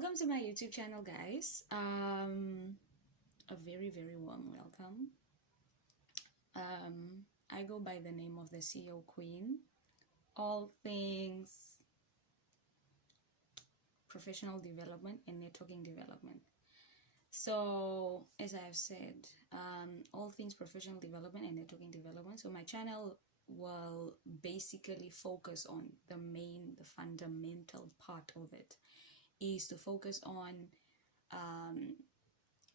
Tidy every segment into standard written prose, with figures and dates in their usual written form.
Welcome to my YouTube channel, guys. A very warm welcome. I go by the name of the CEO Queen. All things professional development and networking development. So, as I have said, all things professional development and networking development. So my channel will basically focus on the fundamental part of it is to focus on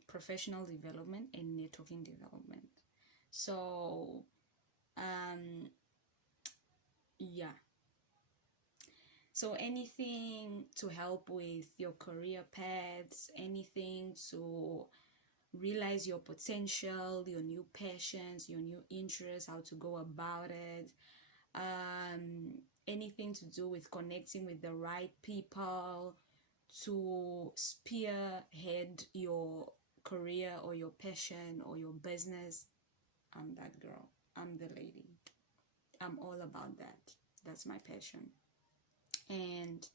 professional development and networking development. So yeah, so anything to help with your career paths, anything to realize your potential, your new passions, your new interests, how to go about it, anything to do with connecting with the right people to spearhead your career or your passion or your business. I'm that girl. I'm the lady. I'm all about that. That's my passion. And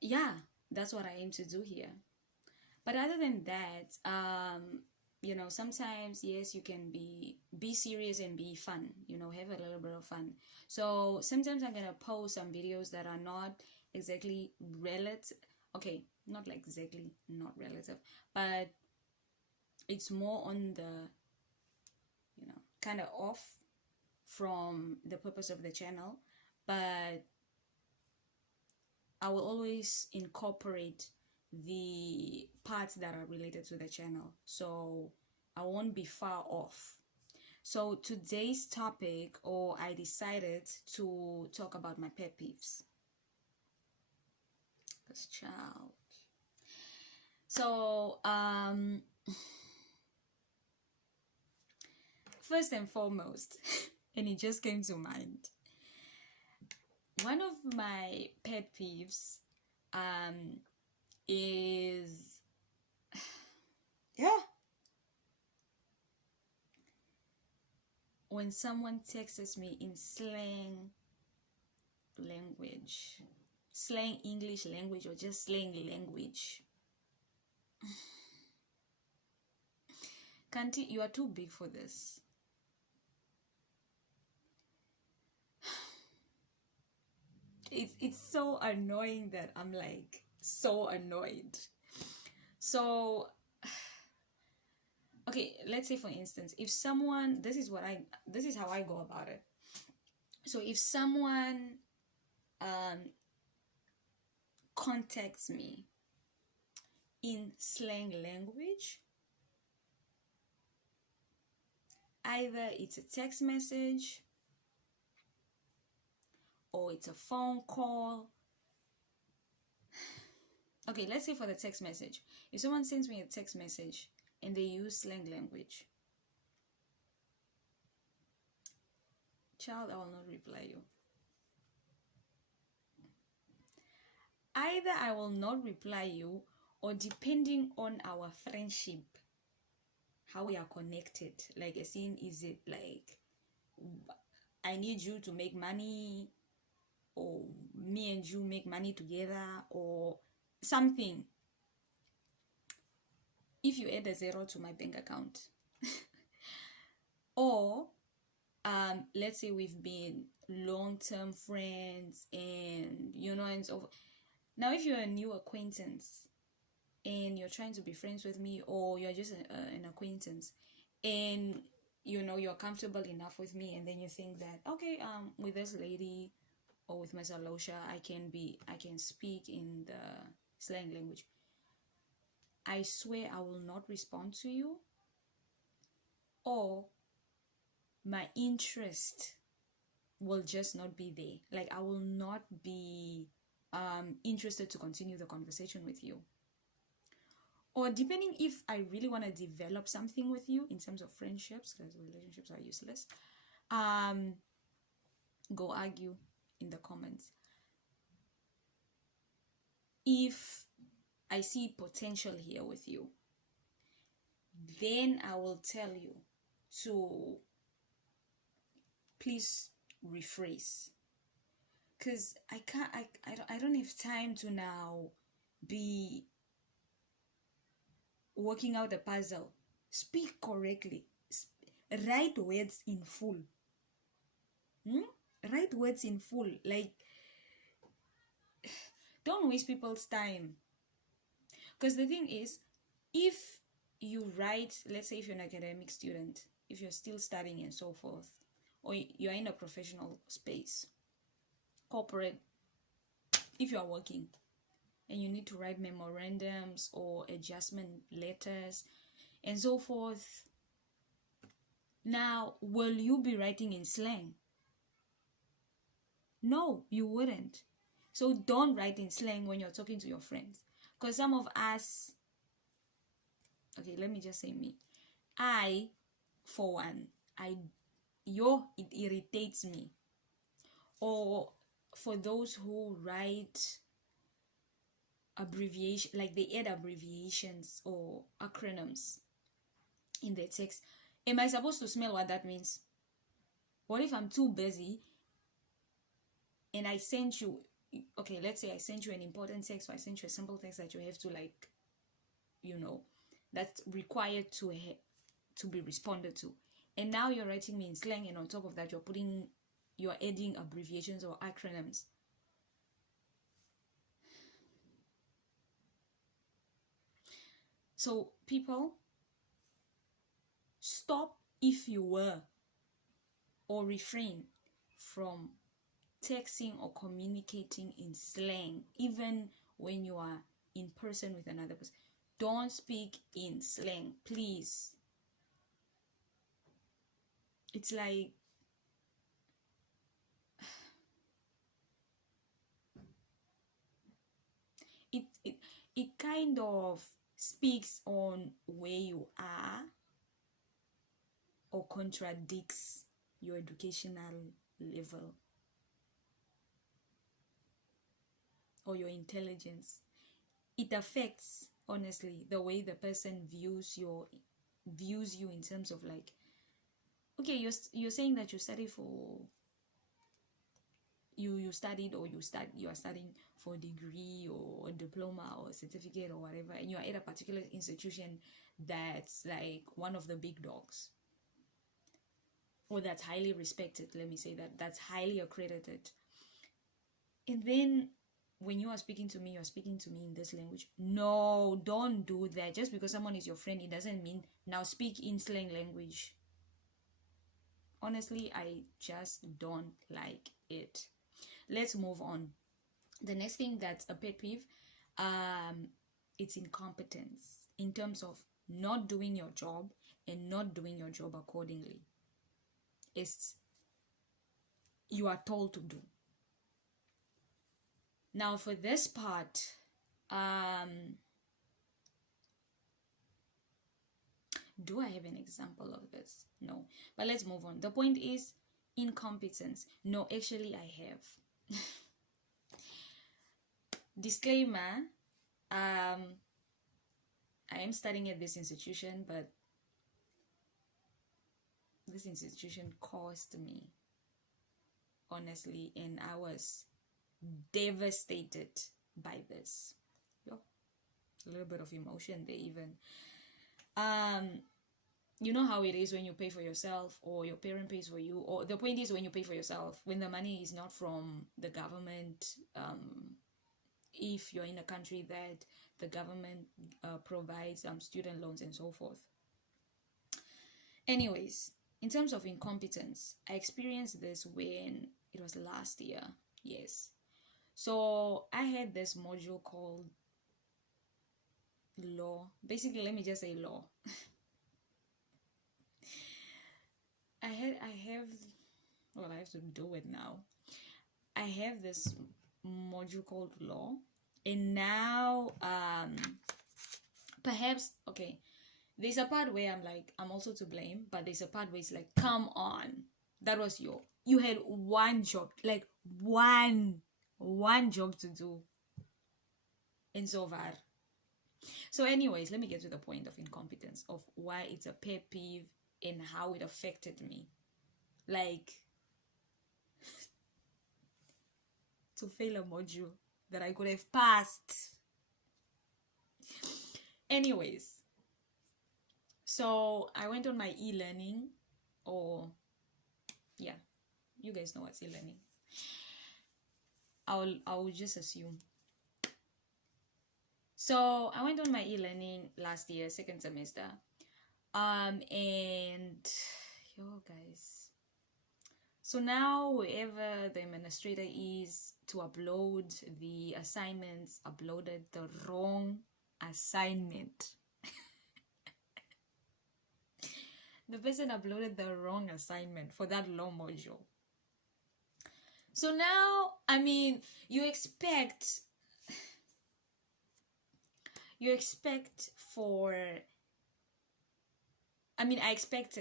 yeah, that's what I aim to do here. But other than that, you know, sometimes, yes, you can be serious and be fun, you know, have a little bit of fun. So sometimes I'm gonna post some videos that are not exactly relative. Okay, not like exactly not relative, but it's more on the, you know, kind of off from the purpose of the channel. But I will always incorporate the parts that are related to the channel, so I won't be far off. So today's topic, or I decided to talk about my pet peeves. This child. So first and foremost, and it just came to mind, one of my pet peeves is when someone texts me in slang language, slang English language, or just slang language. Kanti, you are too big for this. It's so annoying that I'm like so annoyed. So okay, let's say for instance, if someone, this is how I go about it. So if someone contacts me in slang language, either it's a text message or it's a phone call. Okay, let's say for the text message, if someone sends me a text message and they use slang language, child, I will not reply you. Either I will not reply you, or depending on our friendship, how we are connected, like a scene, is it like I need you to make money, or me and you make money together, or something. If you add a zero to my bank account, or let's say we've been long-term friends, and you know, and so now if you're a new acquaintance and you're trying to be friends with me, or you're just an acquaintance, and you know you're comfortable enough with me, and then you think that okay, with this lady or with Ms. Alosha, I can speak in the slang language, I swear I will not respond to you, or my interest will just not be there. Like I will not be interested to continue the conversation with you. Or depending if I really want to develop something with you in terms of friendships, because relationships are useless, go argue in the comments. If I see potential here with you, then I will tell you to please rephrase. because I can't, I don't have time to now be working out a puzzle. Speak correctly. Write words in full. Write words in full. Like, don't waste people's time. Because the thing is, if you write, let's say if you're an academic student, if you're still studying and so forth, or you're in a professional space, corporate, if you're working and you need to write memorandums or adjustment letters and so forth, now, will you be writing in slang? No, you wouldn't. So don't write in slang when you're talking to your friends. Because some of us, okay, let me just say me. I, for one, it irritates me. Or for those who write abbreviation, like they add abbreviations or acronyms in their text. Am I supposed to smell what that means? What if I'm too busy and I sent you, okay, let's say I sent you an important text, or I sent you a simple text that you have to, like, that's required to be responded to, and now you're writing me in slang, and on top of that you're adding abbreviations or acronyms. So people, stop, if you were, or refrain from texting or communicating in slang, even when you are in person with another person. Don't speak in slang, please. It's like, it kind of speaks on where you are or contradicts your educational level or your intelligence. It affects, honestly, the way the person views you in terms of, like, okay, you're saying that you study for you studied, or you are studying for a degree or a diploma or a certificate or whatever, and you're at a particular institution that's like one of the big dogs, or that's highly respected, let me say that's highly accredited. And then when you are speaking to me, you're speaking to me in this language. No, don't do that. Just because someone is your friend, it doesn't mean now speak in slang language. Honestly, I just don't like it. Let's move on. The next thing that's a pet peeve, it's incompetence in terms of not doing your job and not doing your job accordingly. It's you are told to do. Now for this part, do I have an example of this? No, but let's move on. The point is incompetence. No, actually I have. Disclaimer, I am studying at this institution, but this institution cost me, honestly, and I was devastated by this. A little bit of emotion there even. You know how it is when you pay for yourself, or your parent pays for you, or the point is when you pay for yourself, when the money is not from the government, if you're in a country that the government provides student loans and so forth. Anyways, in terms of incompetence, I experienced this when it was last year. Yes. So I had this module called law. Basically, let me just say law. I have to do it now. I have this module called law, and now perhaps, okay, there's a part where I'm like, I'm also to blame, but there's a part where it's like, come on, that was you had one job, like one job to do, and so far. So anyways, let me get to the point of incompetence, of why it's a pet peeve and how it affected me. Like, to fail a module that I could have passed. Anyways, so I went on my e-learning, or yeah, you guys know what's e-learning. I'll just assume. So I went on my e-learning last year, second semester. And yo guys. So now whoever the administrator is to upload the assignments uploaded the wrong assignment. The person uploaded the wrong assignment for that law module. So now, I mean, you expect for, I mean, I expect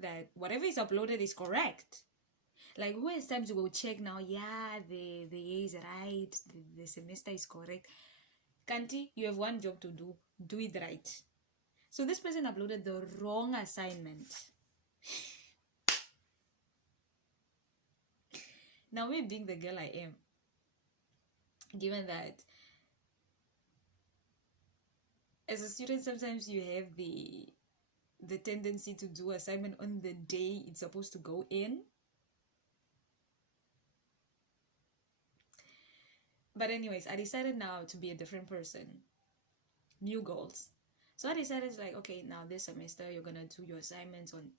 that whatever is uploaded is correct. Like, who has time to go check now? Yeah, the A is right, the semester is correct. Kanti, you have one job to do. Do it right. So this person uploaded the wrong assignment. Now, me being the girl I am, given that as a student, sometimes you have the tendency to do assignment on the day it's supposed to go in. But anyways, I decided now to be a different person. New goals. So I decided, like, okay, now this semester you're gonna do your assignments on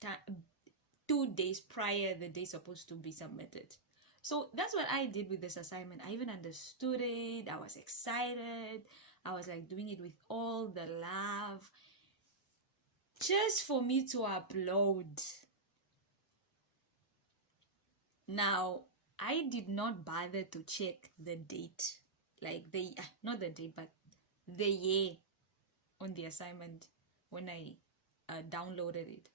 2 days prior the day supposed to be submitted. So that's what I did with this assignment. I even understood it. I was excited. I was like doing it with all the love, just for me to upload. Now, I did not bother to check the date, like not the date, but the year on the assignment when I downloaded it.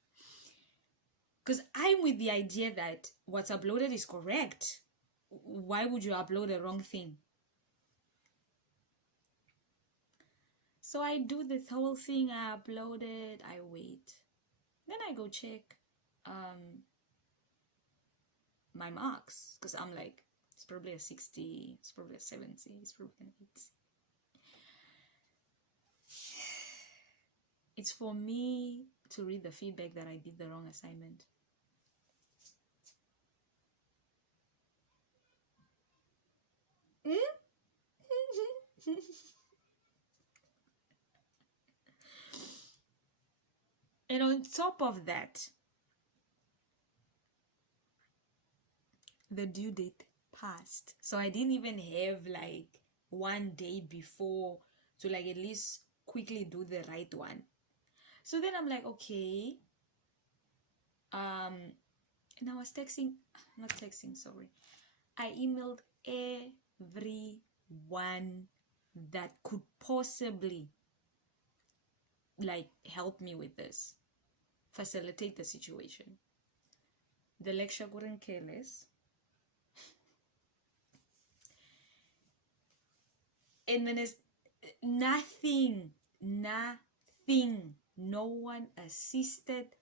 Because I'm with the idea that what's uploaded is correct. Why would you upload the wrong thing? So I do the whole thing, I upload it, I wait. Then I go check my marks. Because I'm like, it's probably a 60, it's probably a 70, it's probably an 80. It's for me to read the feedback that I did the wrong assignment. And on top of that, the due date passed. So I didn't even have like 1 day before to like at least quickly do the right one. So then I'm like, okay. And I was I emailed everyone that could possibly like help me with this, facilitate the situation. The lecturer couldn't care less. And then it's nothing, no one assisted,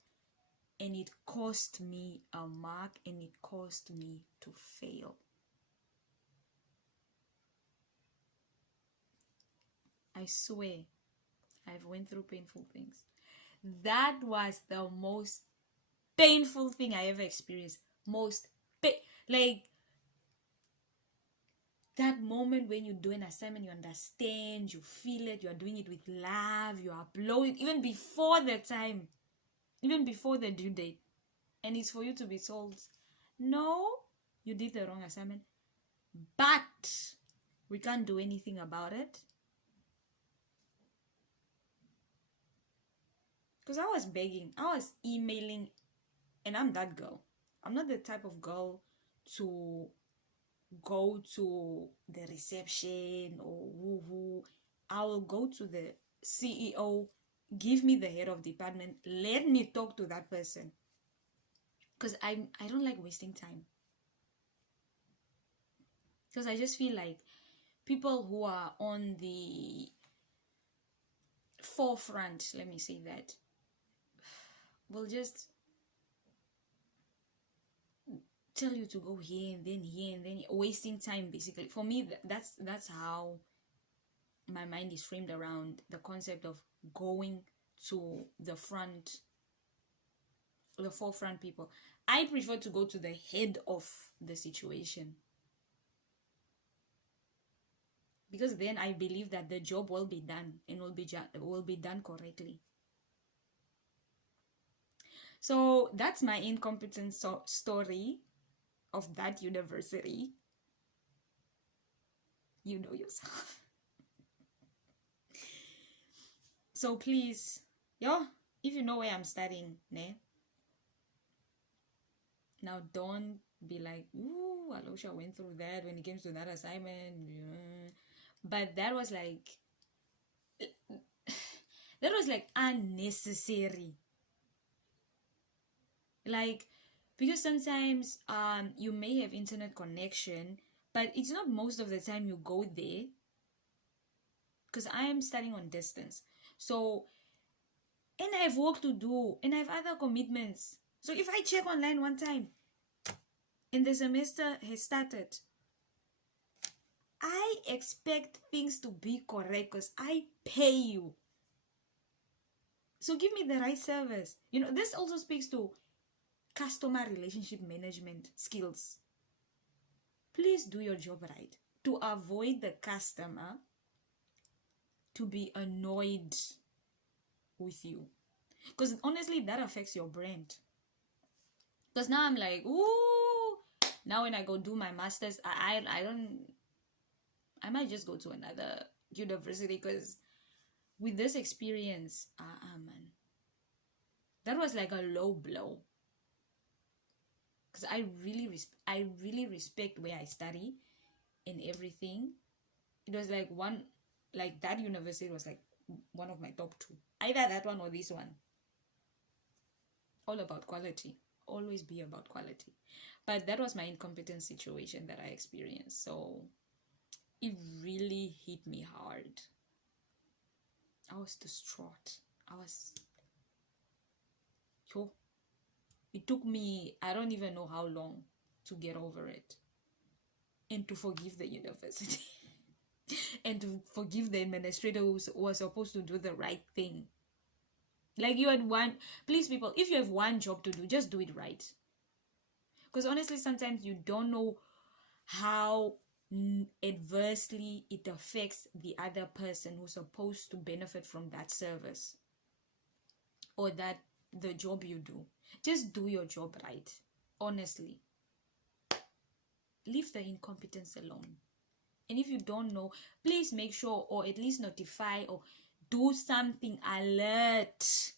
and it cost me a mark, and it cost me to fail. I swear, I've went through painful things. That was the most painful thing I ever experienced. Like that moment when you do an assignment, you understand, you feel it, you are doing it with love, you upload it even before the time, even before the due date, and it's for you to be told, no, you did the wrong assignment, but we can't do anything about it. Because I was begging, I was emailing, and I'm that girl. I'm not the type of girl to go to the reception or woo-woo. I will go to the CEO, give me the head of department, let me talk to that person. Because I don't like wasting time. Because I just feel like people who are on the forefront, let me say that, will just tell you to go here and then wasting time. Basically, for me, that's how my mind is framed around the concept of going to the forefront people. I prefer to go to the head of the situation, because then I believe that the job will be done and will be done correctly. So that's my incompetence story of that university. You know yourself. So please, yo, if you know where I'm studying, ne? Now don't be like, ooh, Alosha went through that when it came to that assignment. But that was like unnecessary. Like, because sometimes you may have internet connection, but it's not most of the time you go there, because I am studying on distance. So, and I have work to do and I have other commitments. So if I check online one time and the semester has started, I expect things to be correct because I pay you. So give me the right service. This also speaks to customer relationship management skills. Please do your job right to avoid the customer to be annoyed with you. Because honestly, that affects your brand. Because now I'm like, ooh, now when I go do my master's, I might just go to another university, because with this experience, man, that was like a low blow. Because I really respect where I study and everything. It was like that university was like one of my top 2. Either that one or this one. All about quality. Always be about quality. But that was my incompetence situation that I experienced. So it really hit me hard. I was distraught. It took me, I don't even know how long to get over it. And to forgive the university. And to forgive the administrator who was supposed to do the right thing. Like, you had one, please people, if you have one job to do, just do it right. Because honestly, sometimes you don't know how adversely it affects the other person who's supposed to benefit from that service or the job you do. Just do your job right. Honestly. Leave the incompetence alone. And if you don't know, please make sure, or at least notify or do something alert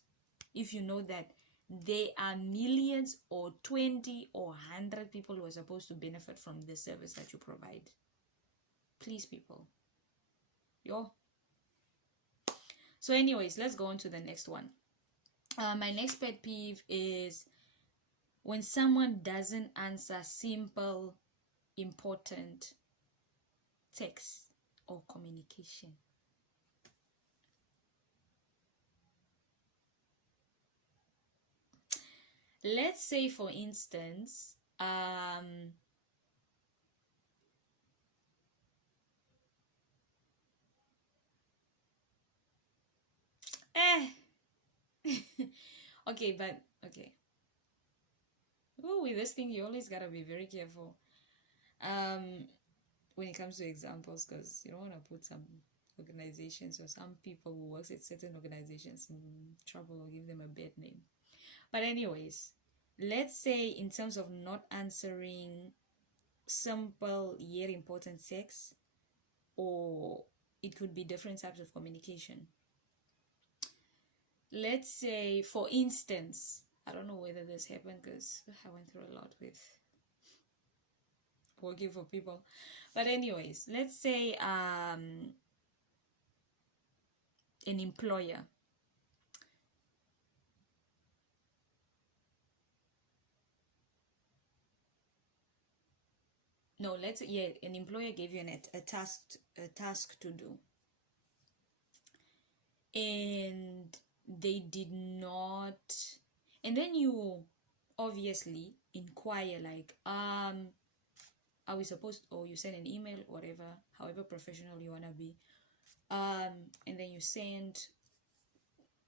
if you know that there are millions or 20 or 100 people who are supposed to benefit from the service that you provide. Please, people. Yo. So anyways, let's go on to the next one. My next pet peeve is when someone doesn't answer simple, important text or communication. Let's say, for instance, okay, but okay. Ooh, with this thing, you always gotta be very careful when it comes to examples, because you don't want to put some organizations or some people who work at certain organizations in trouble or give them a bad name. But anyways, let's say in terms of not answering simple yet important text, or it could be different types of communication. Let's say, for instance, I don't know whether this happened because I went through a lot with working for people. But anyways, let's say an employer an employer gave you a task to do, and they did not, and then you obviously inquire, like, are we supposed, or you send an email, whatever, however professional you want to be, and then you send,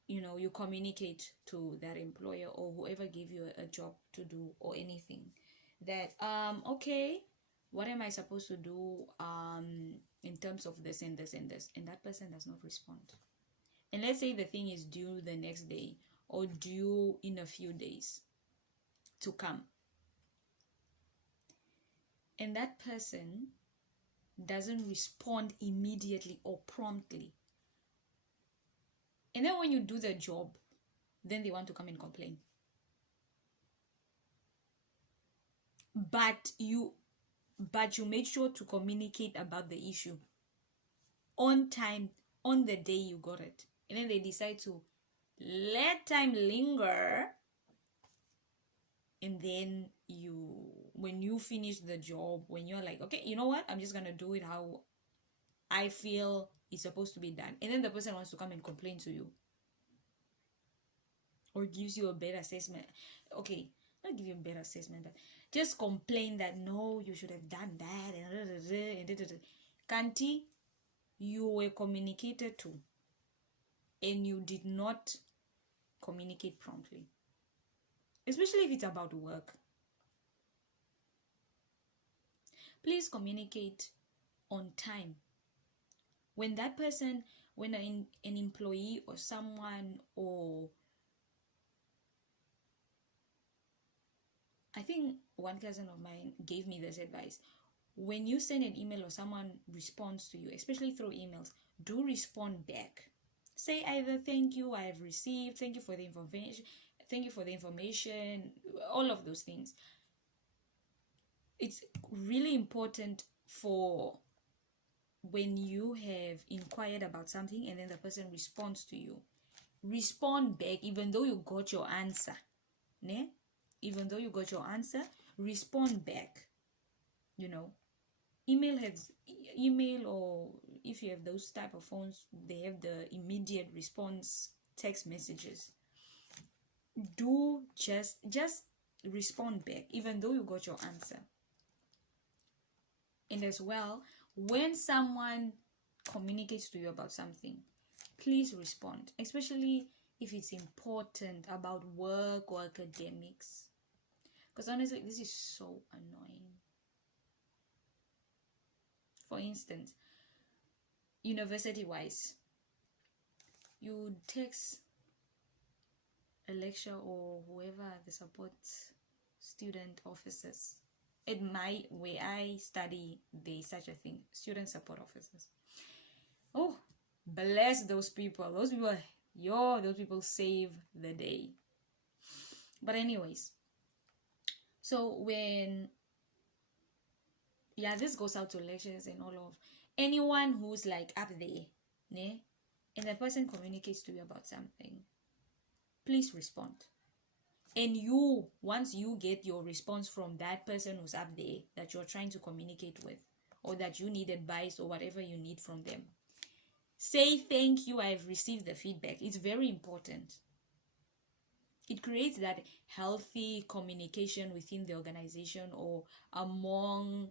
you communicate to that employer or whoever gave you a job to do or anything, that okay, what am I supposed to do in terms of this and this and this, and that person does not respond. And let's say the thing is due the next day or due in a few days to come, and that person doesn't respond immediately or promptly, and then when you do the job, then they want to come and complain. But you made sure to communicate about the issue on time, on the day you got it, and then they decide to let time linger, and then when you finish the job, when you're like, okay, you know what, I'm just gonna do it how I feel it's supposed to be done, and then the person wants to come and complain to you or gives you a bad assessment. Okay, not give you a bad assessment, but just complain that no, you should have done that, and Kanti, you were communicated to and you did not communicate promptly, especially if it's about work. Please communicate on time. When that person, when an employee or someone, or I think one cousin of mine gave me this advice. When you send an email or someone responds to you, especially through emails, do respond back. Say either thank you, I have received, thank you for the information, all of those things. It's really important for when you have inquired about something and then the person responds to you. Respond back, even though you got your answer. Ne? Even though you got your answer, respond back. Email, or if you have those type of phones, they have the immediate response text messages. Do just respond back, even though you got your answer. And as well, when someone communicates to you about something, please respond, especially if it's important about work or academics. Because honestly, this is so annoying. For instance, university-wise, you text a lecturer or whoever the support student officers. At where I study, there's such a thing, student support officers. Oh, bless those people. Those people save the day. But anyways, so this goes out to lecturers and all of anyone who's like up there, ne? And the person communicates to you about something, please respond. And once you get your response from that person who's up there that you're trying to communicate with, or that you need advice or whatever you need from them, say thank you, I've received the feedback. It's very important. It creates that healthy communication within the organization or among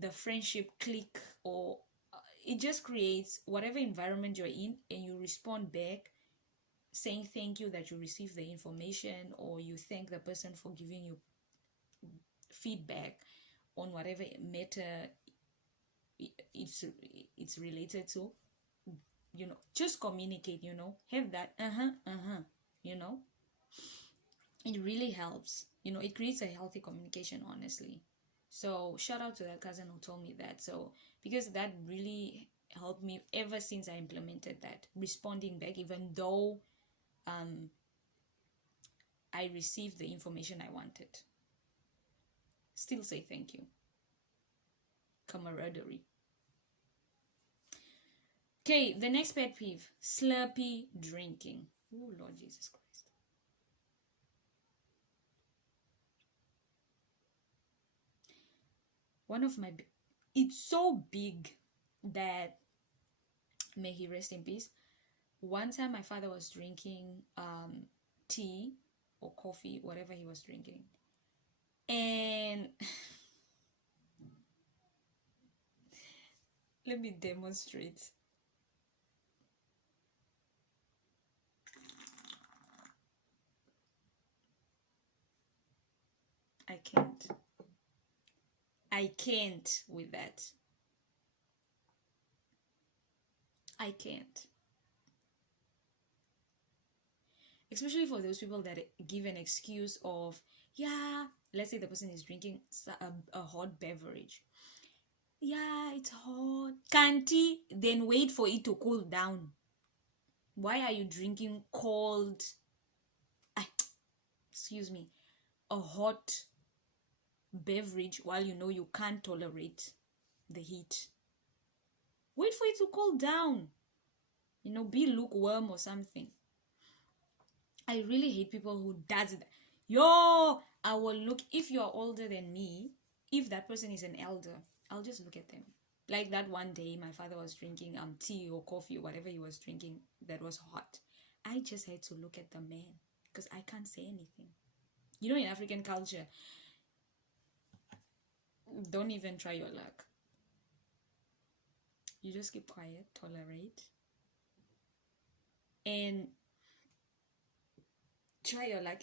the friendship clique, or it just creates whatever environment you're in, and you respond back saying thank you that you received the information, or you thank the person for giving you feedback on whatever matter it's related to. Just communicate, have that it really helps. It creates a healthy communication, honestly. So shout out to that cousin who told me that. So because that really helped me ever since I implemented that, responding back, even though I received the information I wanted. Still say thank you. Camaraderie. Okay, the next pet peeve, slurpy drinking. Oh, Lord Jesus Christ. It's so big that, may he rest in peace. One time my father was drinking tea or coffee, whatever he was drinking. And let me demonstrate. I can't. I can't with that. I can't. Especially for those people that give an excuse of, yeah, let's say the person is drinking a hot beverage. Yeah, it's hot. Can't then wait for it to cool down. Why are you drinking cold, excuse me, a hot beverage while you know you can't tolerate the heat? Wait for it to cool down. Be lukewarm or something. I really hate people who does that. Yo, I will look, if you're older than me, if that person is an elder, I'll just look at them. Like that one day my father was drinking tea or coffee or whatever he was drinking that was hot. I just had to look at the man because I can't say anything. In African culture, don't even try your luck. You just keep quiet, tolerate, and try your luck,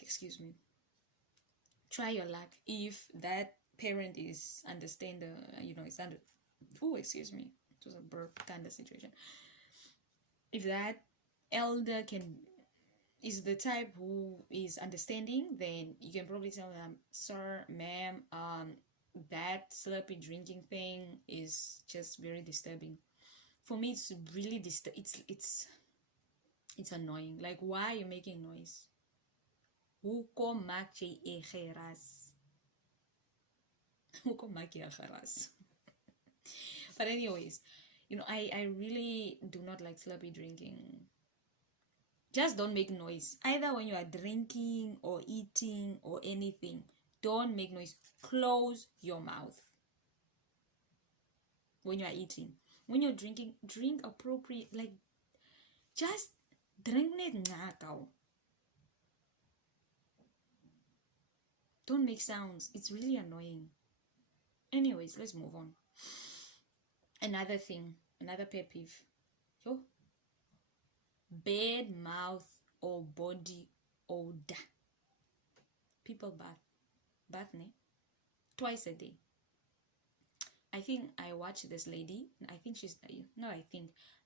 try your luck if that parent is understanding, it's under, it was a burp kind of situation. If that elder is the type who is understanding, then you can probably tell them, sir, ma'am, that slurpy drinking thing is just very disturbing. For me, it's really it's annoying. Like, why are you making noise? Hoekom maak jy geras? Hoekom maak jy geras? But anyways, I really do not like slurpy drinking. Just don't make noise. Either when you are drinking or eating or anything, don't make noise. Close your mouth. When you are eating. When you're drinking, drink appropriate. Like, just drink net ngakau. Don't make sounds. It's really annoying. Anyways, let's move on. Another thing, another pet peeve. Yo. Bad mouth or body odor. People bath twice a day. I think I watch this lady.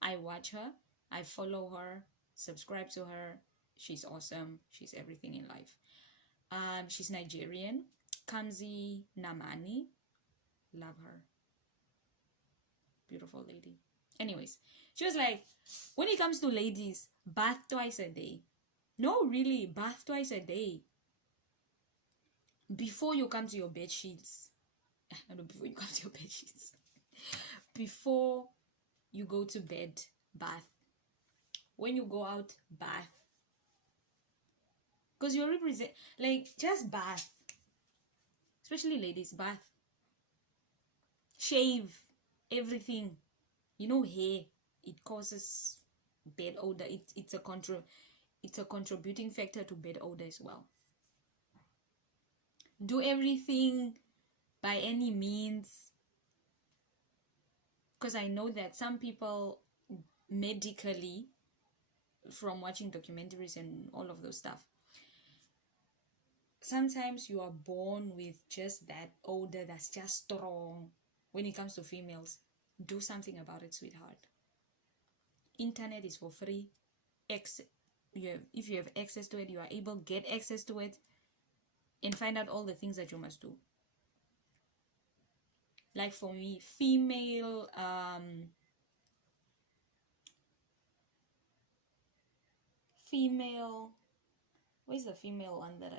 I watch her. I follow her, subscribe to her. She's awesome. She's everything in life. She's Nigerian. Kamzi Namani. Love her. Beautiful lady. Anyways, she was like, when it comes to ladies, bath twice a day. No, really, bath twice a day. Before you come to your bed sheets. Before you come to your bed sheets. Before you go to bed, bath. When you go out, bath. Because you represent, just bath. Especially ladies, bath. Shave. Everything. Hair. It causes bed odor. It's a contributing factor to bed odor as well. Do everything by any means. Because I know that some people medically, from watching documentaries and all of those stuff, sometimes you are born with just that odor that's just strong. When it comes to females, do something about it, sweetheart. Internet is for free. If you have access to it, you are able to get access to it and find out all the things that you must do. Like for me, female where's the female one that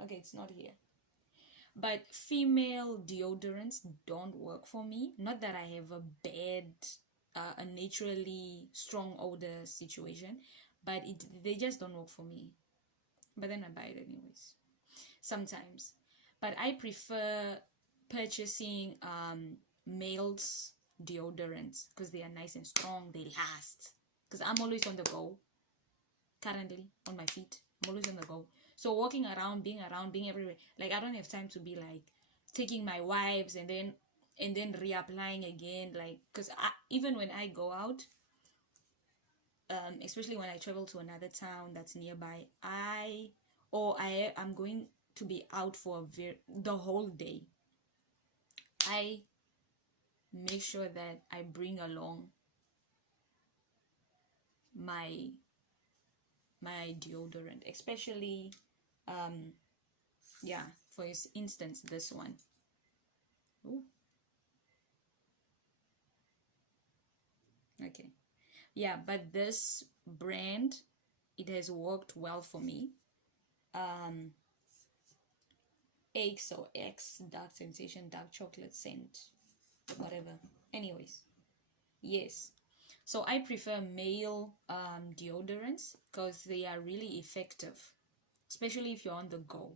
okay, it's not here. But female deodorants don't work for me. Not that I have a bad, a naturally strong odor situation, but they just don't work for me. But then I buy it anyways, sometimes. But I prefer purchasing male's deodorants because they are nice and strong. They last. Because I'm always on the go. currently on my feet. I'm always on the go. So walking around, being everywhere. Like, I don't have time to be like taking my wipes and then reapplying again. Like, because even when I go out, especially when I travel to another town that's nearby, I'm going to be out for the whole day. I make sure that I bring along my deodorant, especially yeah, for instance, this one. Ooh. Okay, yeah, but this brand, it has worked well for me. X dark sensation, dark chocolate scent, whatever. Anyways, yes, so I prefer male deodorants because they are really effective, especially if you're on the go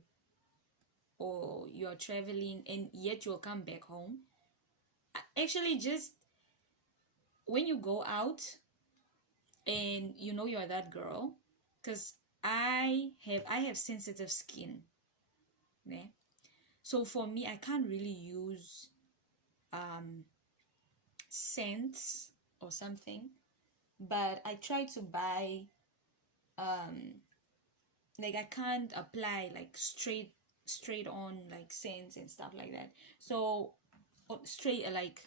or you're traveling and yet you'll come back home. Actually, just when you go out and you know you're that girl, because I have sensitive skin, yeah. So for me, I can't really use scents or something, but I try to buy like, I can't apply like straight on like scents and stuff like that. So straight like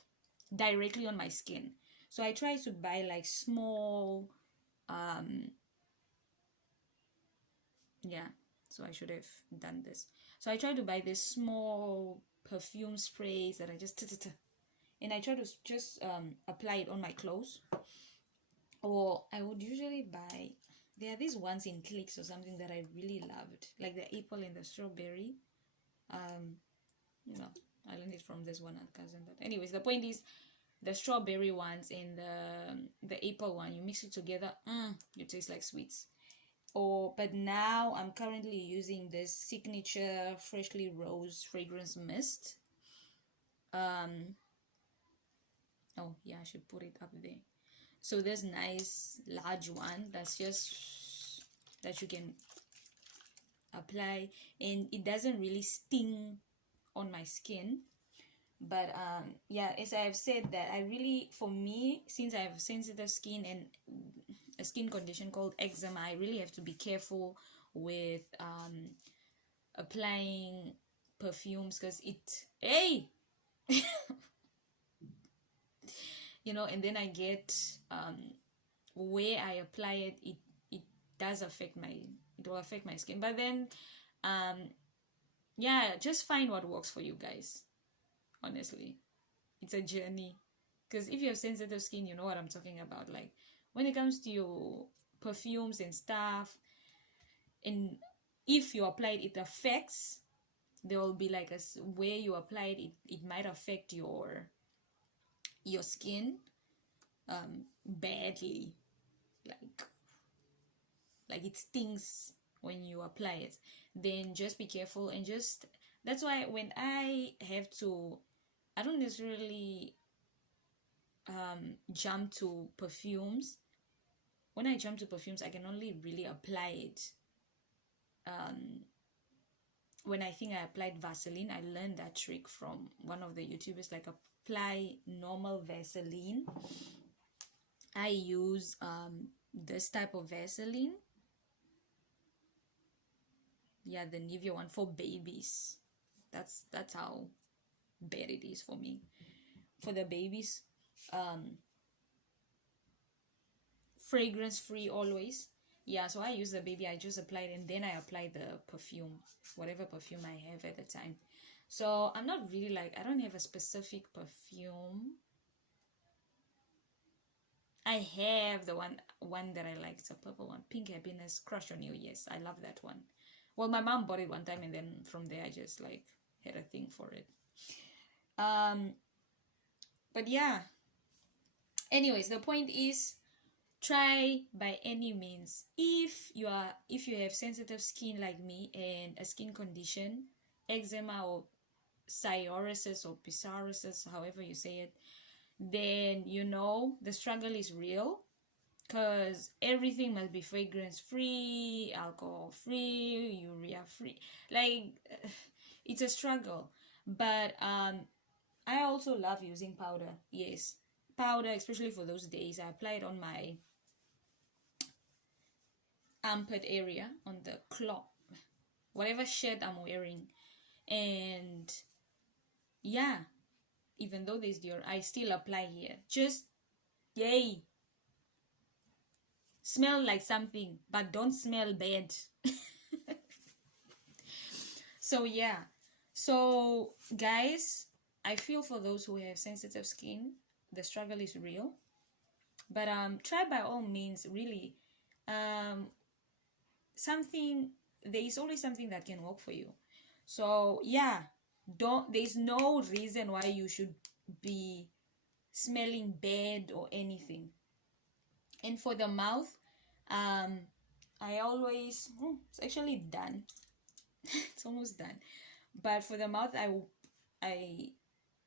directly on my skin. So I try to buy like small yeah, so I should have done this. So I try to buy this small perfume sprays that I just and I try to just apply it on my clothes. Or I would usually buy, there are these ones in Clicks or something that I really loved, like the apple and the strawberry. You know, I learned it from this one cousin. But anyways, the point is, the strawberry ones and the apple one, you mix it together, you taste like sweets. But now I'm currently using this signature freshly rose fragrance mist. Oh yeah, I should put it up there. So this nice large one that's just that you can apply, and it doesn't really sting on my skin. But yeah, as I have said, that I really, for me, since I have sensitive skin and a skin condition called eczema, I really have to be careful with applying perfumes, because hey you know, and then I get where I apply it does affect it will affect my skin. But then yeah, just find what works for you guys. Honestly, it's a journey, because if you have sensitive skin, you know what I'm talking about. Like, when it comes to your perfumes and stuff, and if you apply it affects, there will be like where you applied it might affect your skin badly, like it stings when you apply it. Then just be careful, and just, that's why when I don't necessarily jump to perfumes. When I jump to perfumes, I can only really apply it when I think I applied Vaseline. I learned that trick from one of the YouTubers, like apply normal Vaseline. I use this type of Vaseline. Yeah, the Nivea one for babies. That's how bad it is for me. For the babies, fragrance free always. Yeah, so I use the baby, I just apply it, and then I apply the perfume, whatever perfume I have at the time. So I'm not really like, I don't have a specific perfume. I have the one that I like. It's a purple one, Pink Happiness, Crush on You. Yes, I love that one. Well, my mom bought it one time, and then from there I just like had a thing for it. But yeah, anyways, the point is, try by any means. If you have sensitive skin like me and a skin condition, eczema or psoriasis or psoriasis, however you say it, then you know the struggle is real. because everything must be fragrance free, alcohol free, urea free. Like, it's a struggle. But I also love using powder. Yes, powder, especially for those days. I apply it on my armpit area, on the cloth, whatever shirt I'm wearing. And yeah, even though there's deodorant, I still apply here. Just, yay, smell like something, but don't smell bad. So yeah, so guys, I feel for those who have sensitive skin, the struggle is real. But try by all means, really. Something, there is always something that can work for you. So yeah, there's no reason why you should be smelling bad or anything. And for the mouth, I always, it's actually done. It's almost done. But for the mouth, I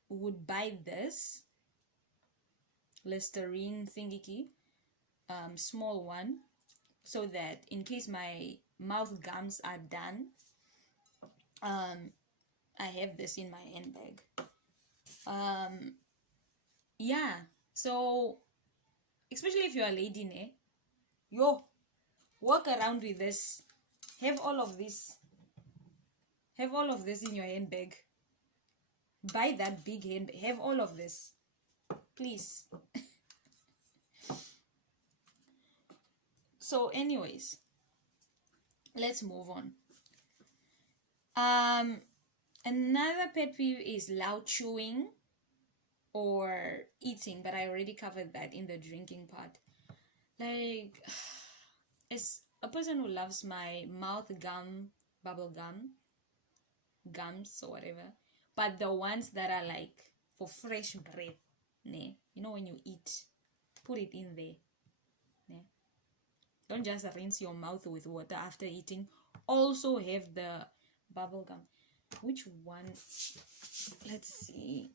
would buy this Listerine thingy, small one, so that in case my mouth gums are done, I have this in my handbag. Yeah, so especially if you're a lady, ne, yo, walk around with this. Have all of this in your handbag. Buy that big handbag. Have all of this, please. So anyways, let's move on. Another pet peeve is loud chewing or eating, but I already covered that in the drinking part. Like, as a person who loves my mouth gum, bubble gums or whatever, but the ones that are like for fresh breath, ne? You know, when you eat, put it in there, ne? Don't just rinse your mouth with water after eating. Also have the bubble gum. Which one? Let's see.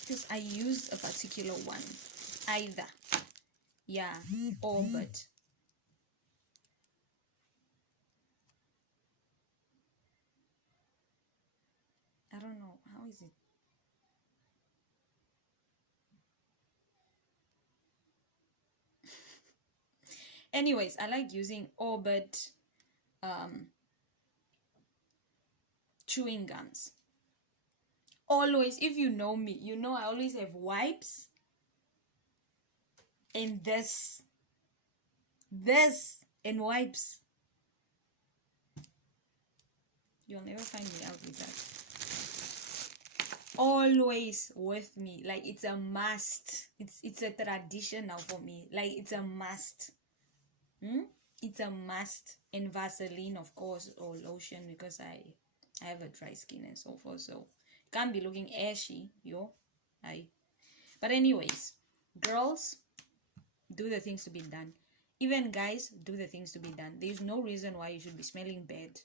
Because I used a particular one. Either. Yeah. Or but. I don't know. How is it? Anyways, I like using Orbit chewing gums. Always, if you know me, you know I always have wipes and this and wipes. You'll never find me out with that. Always with me. Like, it's a must. It's a tradition now for me. Like, it's a must. It's a must. And Vaseline, of course, or lotion, because I have a dry skin and so forth. So can't be looking ashy, yo. But anyways, girls, do the things to be done. Even guys, do the things to be done. There's no reason why you should be smelling bad.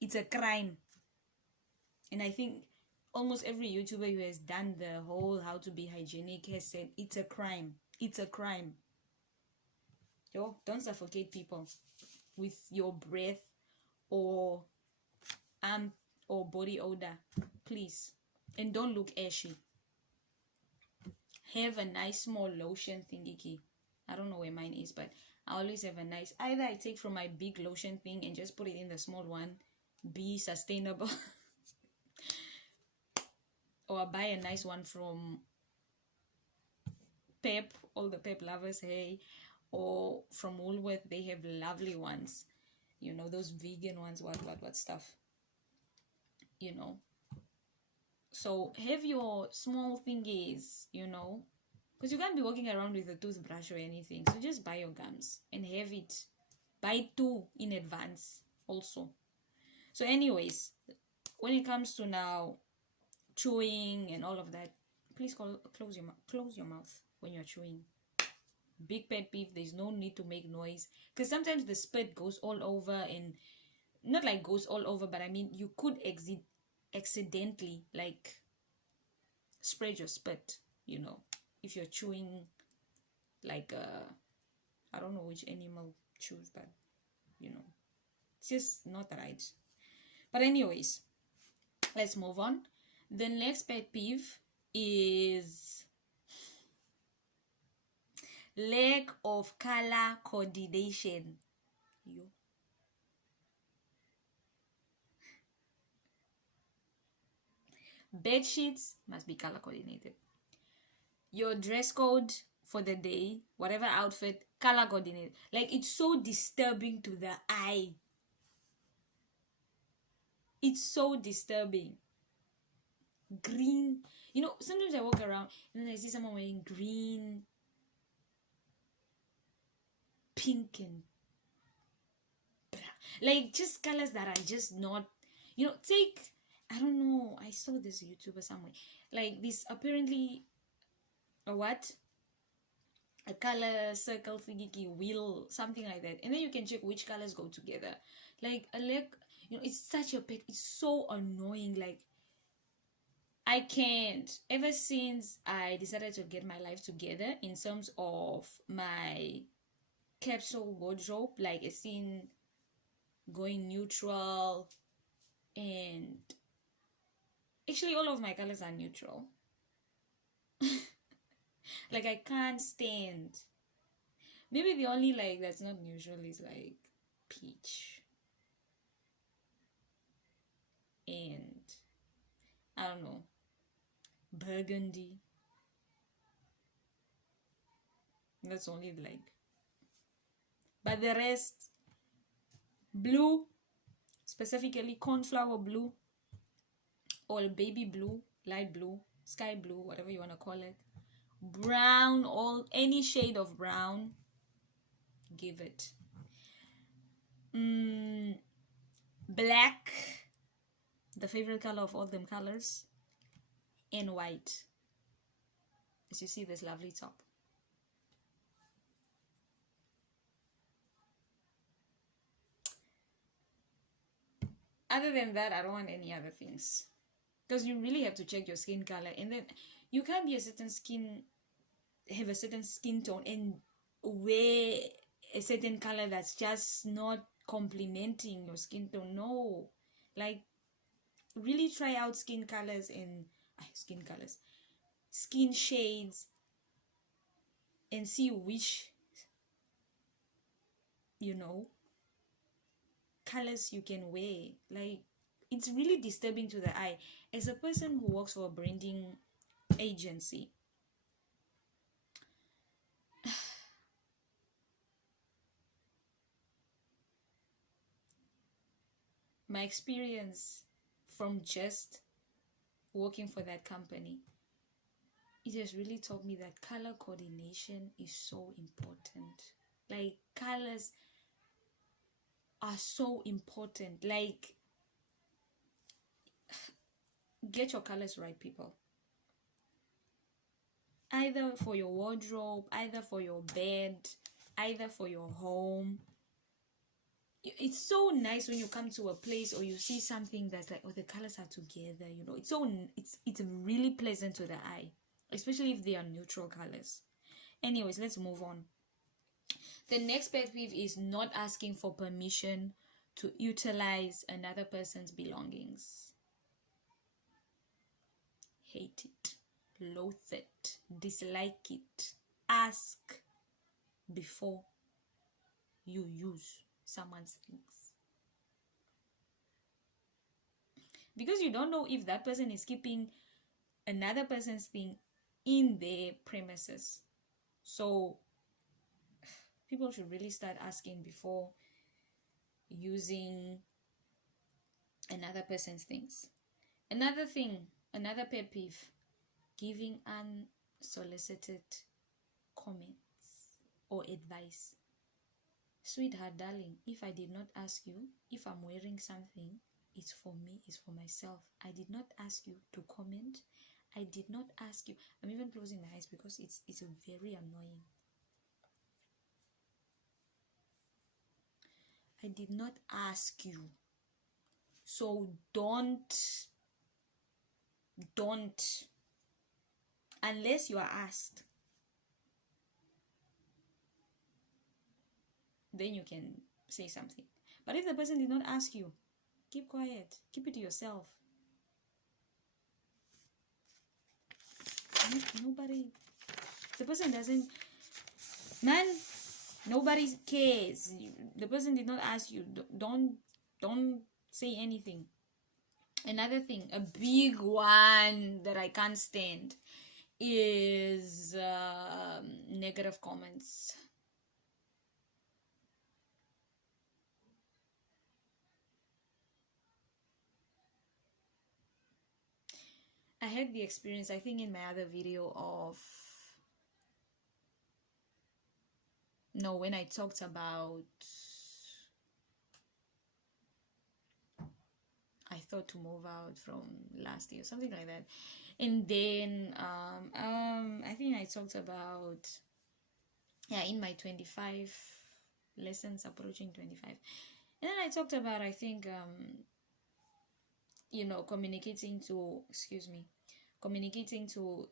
It's a crime. And I think almost every YouTuber who has done the whole how to be hygienic has said it's a crime. It's a crime. Yo, don't suffocate people with your breath or body odor, please. And don't look ashy. Have a nice small lotion thingy. I don't know where mine is, but I always have a nice, either I take from my big lotion thing and just put it in the small one, be sustainable, or I buy a nice one from Pep, all the Pep lovers, hey, or from Woolworth. They have lovely ones, you know, those vegan ones, what stuff, you know. So have your small thingies, you know, because you can't be walking around with a toothbrush or anything. So just buy your gums and have it. Buy 2 in advance also. So anyways, when it comes to now chewing and all of that, please close your mouth when you're chewing. Big pet peeve. There's no need to make noise, because sometimes the spit goes all over, and not like goes all over, but I mean you could accidentally like spread your spit, if you're chewing like I don't know which animal chews, but it's just not right. But anyways, let's move on. The next pet peeve is lack of color coordination. Bed sheets must be color coordinated. Your dress code for the day, whatever outfit, color coordinated. Like, it's so disturbing to the eye. It's so disturbing. Green. Sometimes I walk around and then I see someone wearing green, pink, and brown. Like, just colors that are just not, take, I don't know, I saw this YouTuber somewhere. Like, this apparently, a color circle thingy wheel, something like that, and then you can check which colors go together. Like, it's such a pet. It's so annoying. Like, I can't. Ever since I decided to get my life together in terms of my capsule wardrobe, like a scene going neutral, and actually all of my colors are neutral. Like, I can't stand. Maybe the only like that's not neutral is like peach and I don't know, burgundy. That's only like, but the rest, blue, specifically cornflower blue or baby blue, light blue, sky blue, whatever you want to call it, brown, any shade of brown, give it. Black, the favorite color of all them colors, and white. As you see this lovely top. Other than that, I don't want any other things, because you really have to check your skin color, and then you can't be have a certain skin tone and wear a certain color that's just not complementing your skin tone. No, like, really try out skin shades, and see which colors you can wear. Like, it's really disturbing to the eye. As a person who works for a branding agency, my experience from just working for that company, it has really taught me that color coordination is so important. Like, colors are so important. Like, get your colors right, people. Either for your wardrobe, either for your bed, either for your home. It's so nice when you come to a place or you see something that's like, oh, the colors are together. It's really pleasant to the eye, especially if they are neutral colors. Anyways, let's move on. The next pet peeve is not asking for permission to utilize another person's belongings. Hate it, loathe it, dislike it. Ask before you use someone's things, because you don't know if that person is keeping another person's thing in their premises. So people should really start asking before using another person's things. Another pet peeve, giving unsolicited comments or advice. Sweetheart, darling, if I did not ask you if I'm wearing something, it's for me, it's for myself. I did not ask you to comment. I did not ask you. I'm even closing my eyes because it's very annoying. I did not ask you. So don't unless you are asked. Then you can say something. But if the person did not ask you, keep quiet. Keep it to yourself. Nobody, the person doesn't, man, nobody cares. The person did not ask you. Don't say anything. Another thing, a big one that I can't stand is negative comments. I had the experience, I think in my other video of, no, when I talked about, I thought to move out from last year, something like that. And then I think I talked about, yeah, in my 25 lessons, approaching 25. And then I talked about, I think, communicating to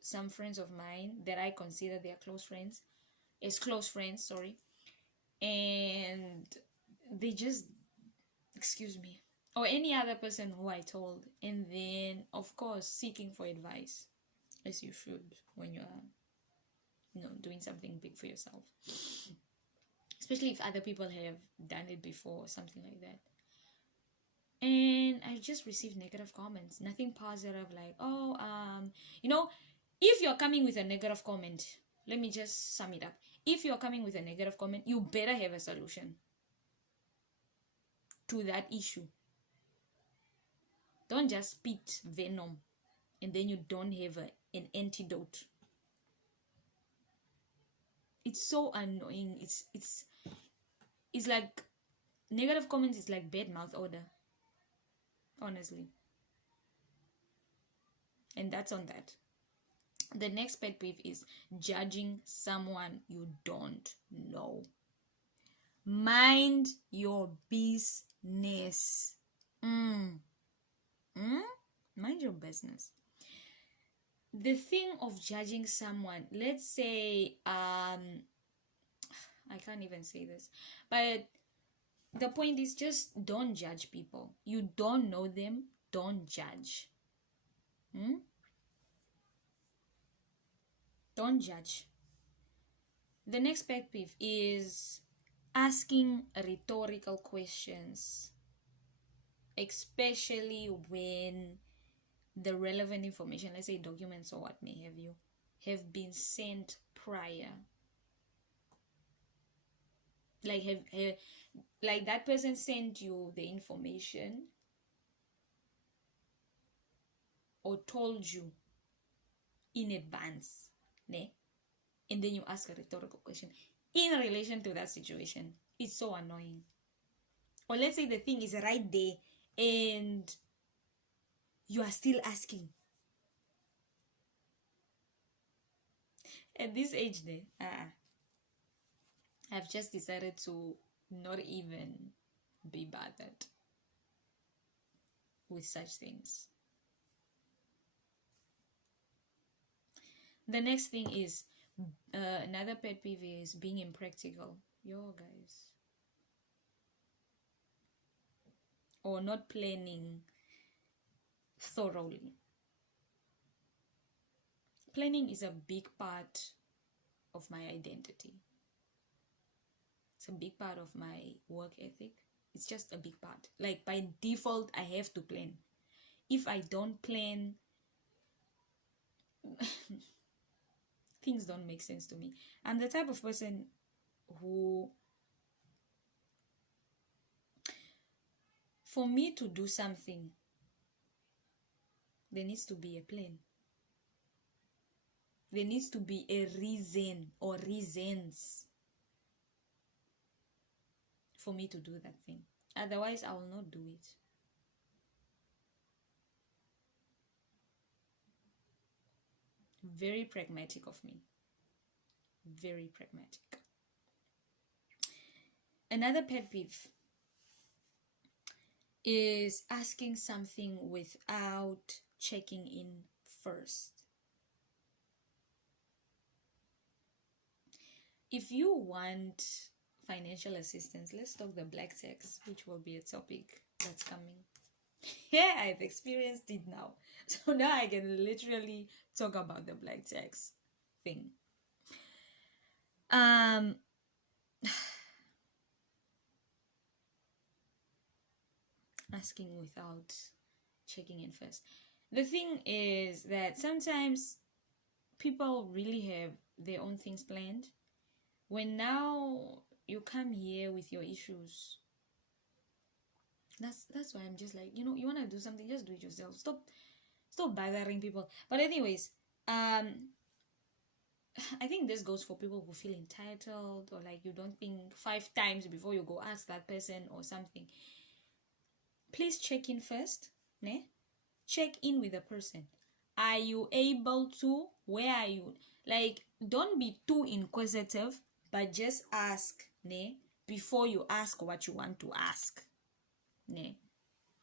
some friends of mine that I consider their close friends, sorry. And they just, or any other person who I told. And then, of course, seeking for advice, as you should when you are, doing something big for yourself. Especially if other people have done it before or something like that. And I just received negative comments. Nothing positive, like, if you're coming with a negative comment, let me just sum it up. If you're coming with a negative comment, you better have a solution to that issue. Don't just spit venom and then you don't have an antidote. It's so annoying. It's like, negative comments is like bad mouth odor, honestly. And that's on that. The next pet peeve is judging someone you don't know. Mind your business. Mind your business. The thing of judging someone, let's say, I can't even say this, but the point is, just don't judge people. You don't know them, don't judge. Don't judge. The next pet peeve is asking rhetorical questions, especially when the relevant information, let's say documents or what may have you, have been sent prior. Like that person sent you the information or told you in advance, ne? And then you ask a rhetorical question in relation to that situation. It's so annoying. Or let's say the thing is right there and you are still asking. At this age, I've just decided to not even be bothered with such things. The next thing is, another pet peeve is being impractical. Guys. Or not planning thoroughly. Planning is a big part of my identity. It's a big part of my work ethic. It's just a big part. Like, by default, I have to plan. If I don't plan, things don't make sense to me. I'm the type of person who, for me to do something, there needs to be a plan. There needs to be a reason or reasons for me to do that thing. Otherwise, I will not do it. Very pragmatic of me. Very pragmatic. Another pet peeve is asking something without checking in first. if you want financial assistance, let's talk the black tax, which will be a topic that's coming. Yeah, I've experienced it now. So now I can literally talk about the black tax thing. Asking without checking in first. The thing is that sometimes people really have their own things planned. When now you come here with your issues, that's why I'm just like, you want to do something, just do it yourself. Stop bothering people. But anyways, I think this goes for people who feel entitled, or like you don't think 5 times before you go ask that person or something. Please check in first, ne? Check in with the person. Are you able to? Where are you? Like, don't be too inquisitive, but just ask, ne? Before you ask what you want to ask, ne?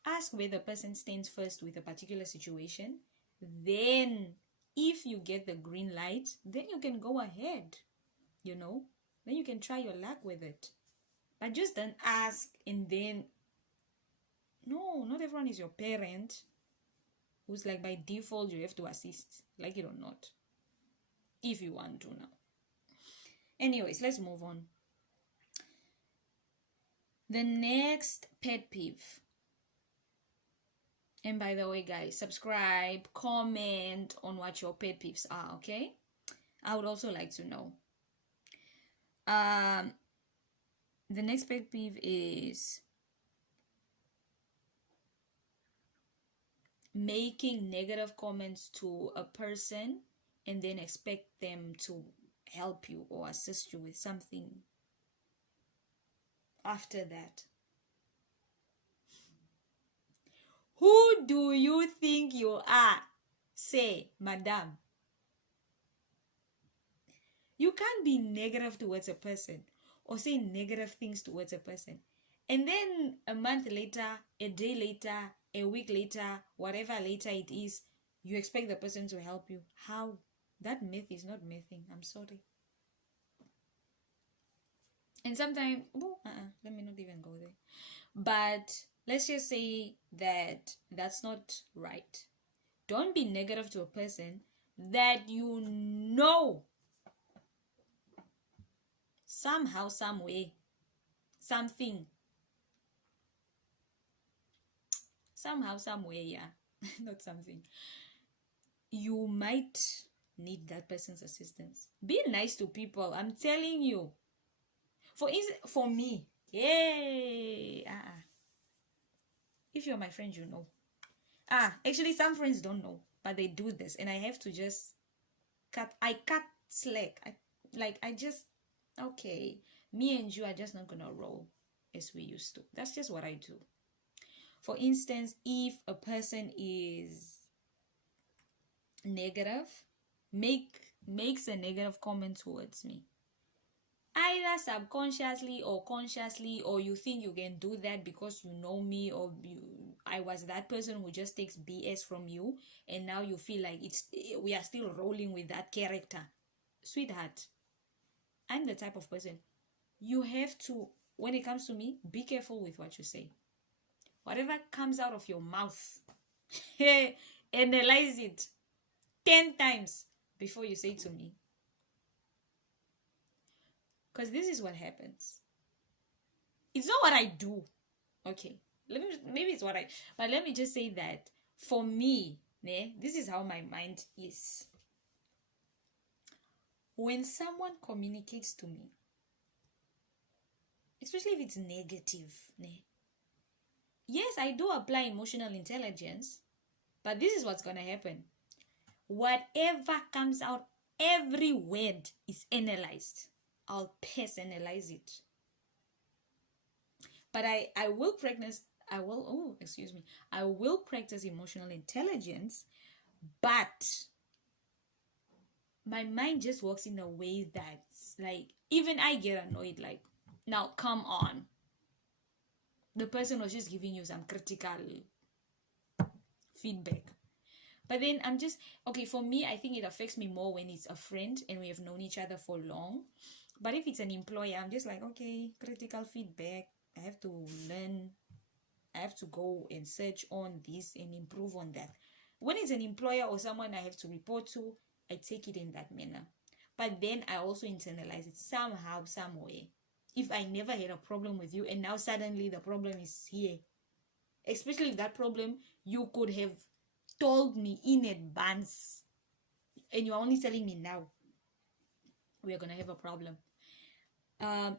Ask where the person stands first with a particular situation. Then, if you get the green light, then you can go ahead, Then you can try your luck with it. But just don't ask and then... No, not everyone is your parent who's like by default you have to assist, like it or not, if you want to now. Anyways, let's move on. The next pet peeve. And by the way, guys, subscribe, comment on what your pet peeves are, okay? I would also like to know. The next pet peeve is making negative comments to a person and then expect them to help you or assist you with something after that. Who do you think you are? Say, madam. You can't be negative towards a person or say negative things towards a person. And then a month later, a day later, a week later, whatever later it is, you expect the person to help you. How? That myth is not mything. I'm sorry. And sometimes, let me not even go there. But let's just say that that's not right. Don't be negative to a person that you know somehow, some way, something. Somehow, some way, yeah. Not something. You might need that person's assistance. Be nice to people. I'm telling you. For me, yay. If you're my friend, you know. Actually, some friends don't know, but they do this, and I have to just cut slack. Okay, me and you are just not gonna roll as we used to. That's just what I do. For instance, if a person is negative, makes a negative comment towards me, either subconsciously or consciously, or you think you can do that because you know me, or I was that person who just takes BS from you, and now you feel like we are still rolling with that character. Sweetheart, I'm the type of person, you have to, when it comes to me, be careful with what you say. Whatever comes out of your mouth, analyze it 10 times before you say it to me. Because this is what happens. It's not what I do. Okay. Maybe it's what but let me just say that for me, this is how my mind is. When someone communicates to me, especially if it's negative, yes, I do apply emotional intelligence, but this is what's going to happen. Whatever comes out, every word is analyzed. I'll personalize it. But I will practice emotional intelligence, but my mind just works in a way that's like, even I get annoyed, like, now come on. The person was just giving you some critical feedback. But then for me, I think it affects me more when it's a friend and we have known each other for long. But if it's an employer, I'm just like, okay, critical feedback. I have to learn. I have to go and search on this and improve on that. When it's an employer or someone I have to report to, I take it in that manner. But then I also internalize it somehow, somewhere. If I never had a problem with you and now suddenly the problem is here, especially if that problem you could have told me in advance and you're only telling me now, we are going to have a problem.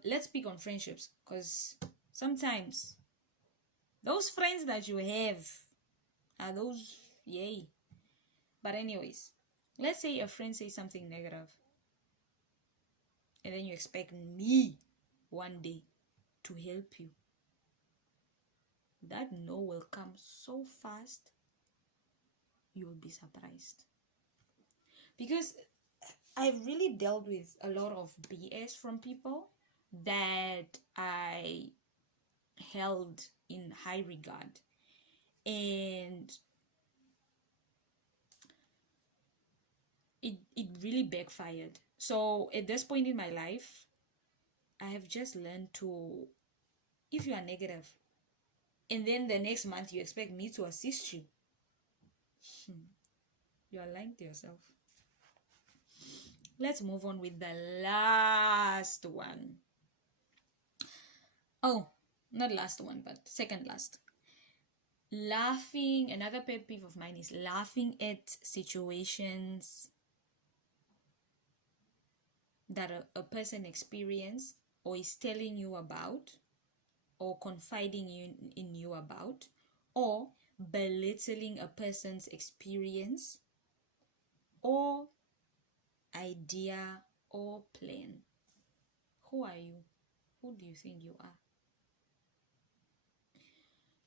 Let's speak on friendships, because sometimes those friends that you have are those, yay. But anyways, let's say a friend says something negative, and then you expect me one day to help you. That no will come so fast, you will be surprised. Because I've really dealt with a lot of BS from people that I held in high regard. And it really backfired. So at this point in my life, I have just learned to, if you are negative, and then the next month you expect me to assist you, you are lying to yourself. Let's move on with the last one. Oh, not last one, but second last. Laughing, another pet peeve of mine is laughing at situations that a person experienced or is telling you about or confiding in you about, or belittling a person's experience or idea or plan. Who are you? Who do you think you are?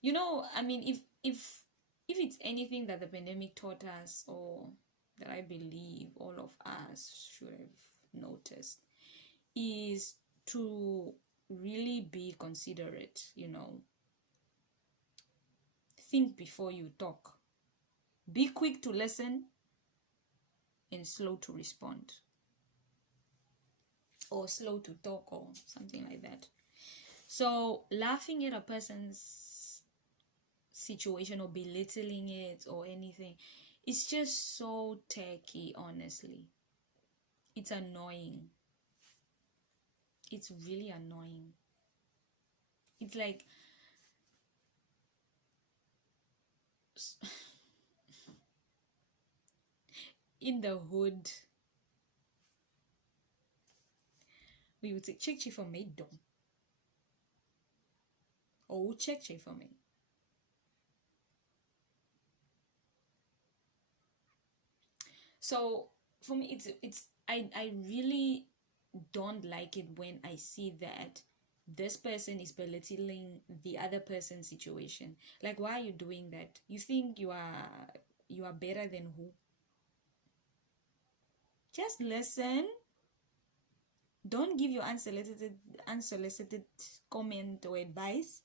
You know, I mean, if it's anything that the pandemic taught us, or that I believe all of us should have noticed, is to really be considerate, you know. Think before you talk. Be quick to listen and slow to respond. Or slow to talk, or something like that. So laughing at a person's situation or belittling it or anything, it's just so tacky, honestly. It's annoying. It's really annoying. It's like in the hood, we would say, check for me, dom. Or check for me. So for me, I really don't like it when I see that this person is belittling the other person's situation. Like, why are you doing that? You think you are better than who? Just listen. Don't give your unsolicited comment or advice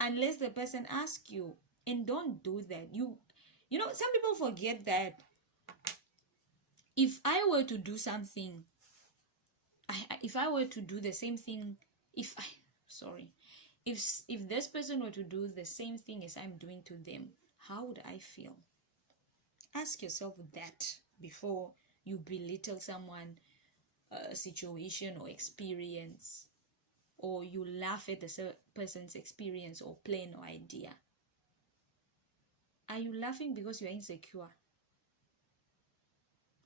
unless the person asks you. And don't do that. You know, some people forget that if I were to do something, if I were to do the same thing, if this person were to do the same thing as I'm doing to them, how would I feel? Ask yourself that before you belittle someone, situation or experience, or you laugh at the person's experience or plan or idea. Are you laughing because you are insecure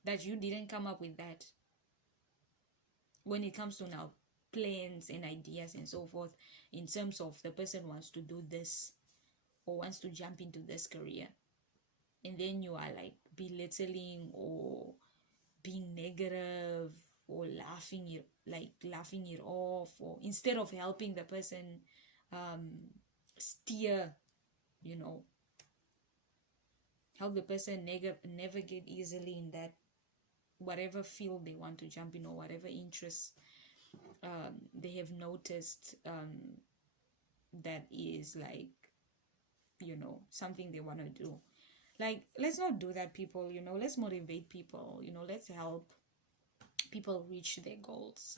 that you didn't come up with that? When it comes to now plans and ideas and so forth, in terms of the person wants to do this or wants to jump into this career, and then you are like belittling or being negative or laughing it off, or instead of helping the person steer, you know, help the person navigate easily in that whatever field they want to jump in, or whatever interests they have noticed that is like, you know, something they want to do. Like, let's not do that, people. You know, let's motivate people. You know, let's help people reach their goals,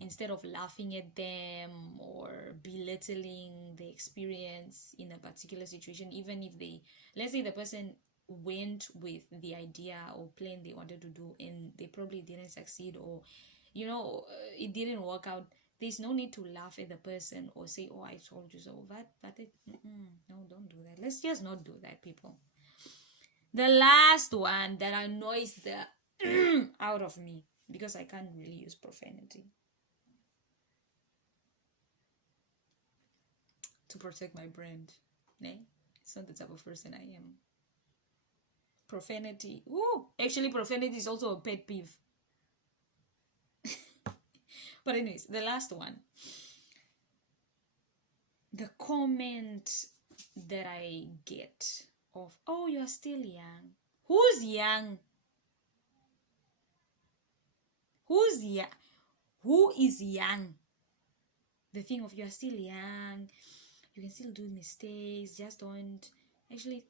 instead of laughing at them or belittling the experience in a particular situation. Even if they, let's say the person went with the idea or plan they wanted to do and they probably didn't succeed, or it didn't work out, there's no need to laugh at the person or say, oh, I told you so. No, don't do that. Let's just not do that, people. The last one that annoys the out of me, because I can't really use profanity, to protect my brand. It's not the type of person I am. Profanity. Actually, profanity is also a pet peeve. But anyways, the last one. The comment that I get of, oh, you're still young. Who's young? Who's young? Who is young? The thing of, you're still young, you can still do mistakes, just don't. Actually,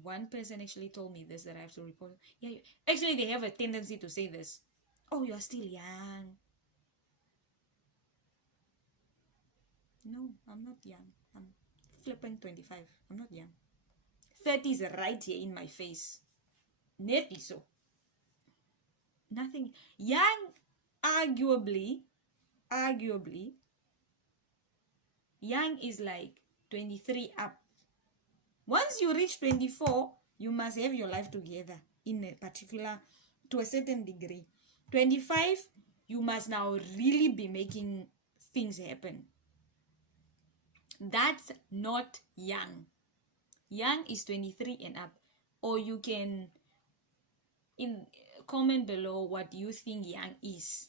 one person actually told me this, that I have to report. Yeah, actually, they have a tendency to say this. Oh, you're still young. No, I'm not young. I'm flipping 25. I'm not young. 30 is right here in my face. Netty so. Nothing. Young, arguably, young is like 23 up. Once you reach 24, you must have your life together in a particular, to a certain degree. 25, you must now really be making things happen. That's not young. Young is 23 and up. Or you can comment below what you think young is.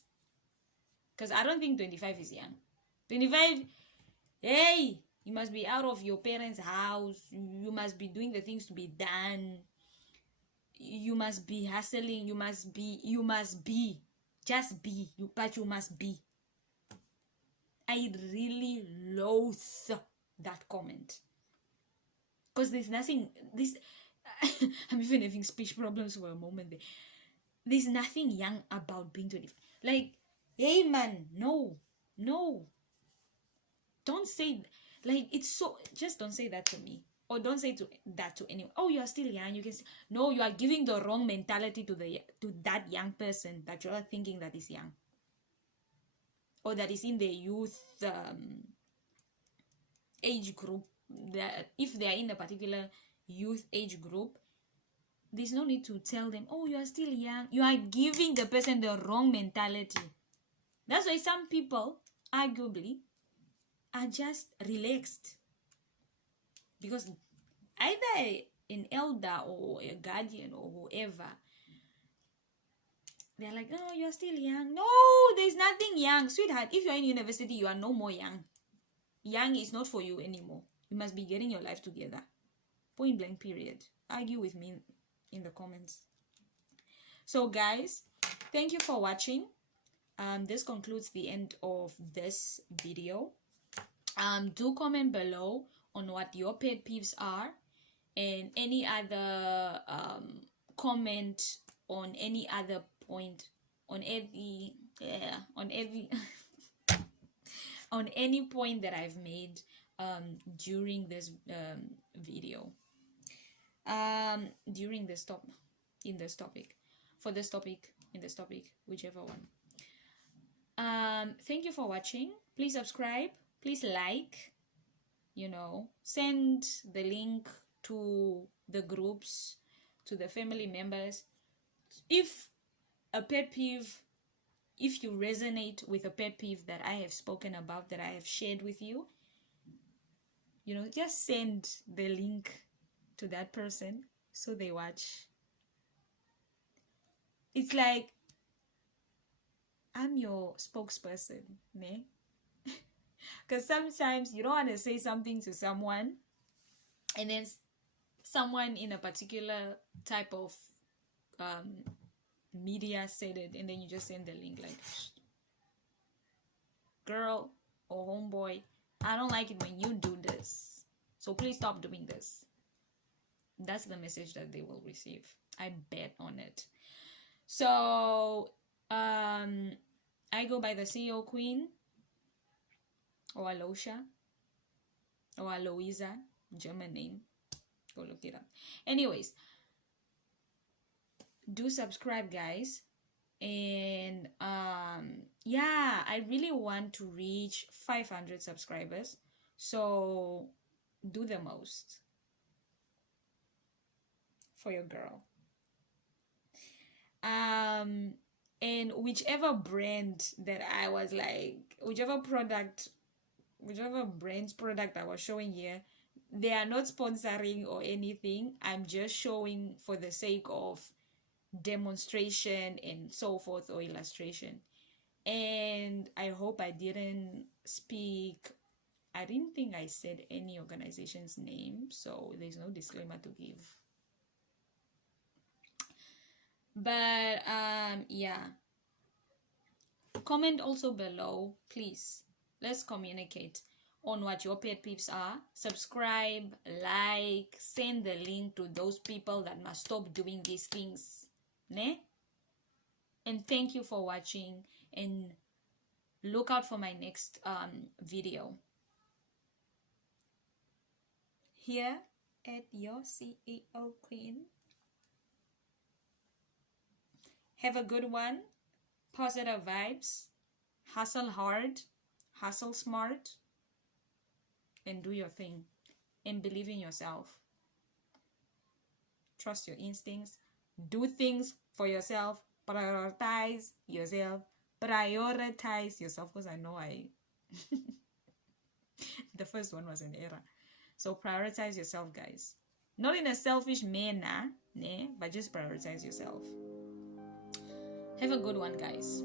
Because I don't think 25 is young. 25, hey, you must be out of your parents' house. You must be doing the things to be done. You must be hustling. You must be. Just be. But you must be. I really loathe that comment. Because there's nothing, I'm even having speech problems for a moment there. There's nothing young about being 25. Like, hey man, no. Don't say, like, it's so, just don't say that to me. Or don't say that to anyone. Oh, you're still young. You can say, no, you are giving the wrong mentality to that young person that you are thinking that is young. Or that is in the youth age group. If they are in a particular youth age group, there's no need to tell them, oh, you are still young. You are giving the person the wrong mentality. That's why some people, arguably, are just relaxed. Because either an elder or a guardian or whoever, they're like, oh, you're still young. No, there's nothing young. Sweetheart, if you're in university, you are no more young. Young is not for you anymore. You must be getting your life together. Point blank period. Argue with me in the comments. So guys, thank you for watching. This concludes the end of this video. Do comment below on what your pet peeves are, and any other comment on any other point, on every on any point that I've made during this video, during this in this topic, for this topic, in this topic, whichever one. Thank you for watching. Please subscribe, please like, send the link to the groups, to the family members. If you resonate with a pet peeve that I have spoken about, that I have shared with you, just send the link to that person so they watch. It's like I'm your spokesperson, ne? Because sometimes you don't want to say something to someone, and then someone in a particular type of media said it, and then you just send the link like, girl or homeboy, I don't like it when you do this, so please stop doing this. That's the message that they will receive. I bet on it. So I go by the CEO Queen, or Alosha, or Aloisa, German name. Go look it up. Anyways, do subscribe, guys. And yeah, I really want to reach 500 subscribers, so do the most for your girl. And whichever brand that I was like, whichever brand's product I was showing here, they are not sponsoring or anything. I'm just showing for the sake of demonstration and so forth, or illustration. And I hope I didn't think I said any organization's name, so there's no disclaimer to give. But yeah, comment also below, please. Let's communicate on what your pet peeves are. Subscribe, like, send the link to those people that must stop doing these things. Ne? And thank you for watching, and look out for my next video here at your CEO Queen. Have a good one. Positive vibes. Hustle hard. Hustle smart. And do your thing. And believe in yourself. Trust your instincts. Do things for yourself. Prioritize yourself. Prioritize yourself. Because I know the first one was an error. So prioritize yourself, guys. Not in a selfish manner, but just prioritize yourself. Have a good one, guys.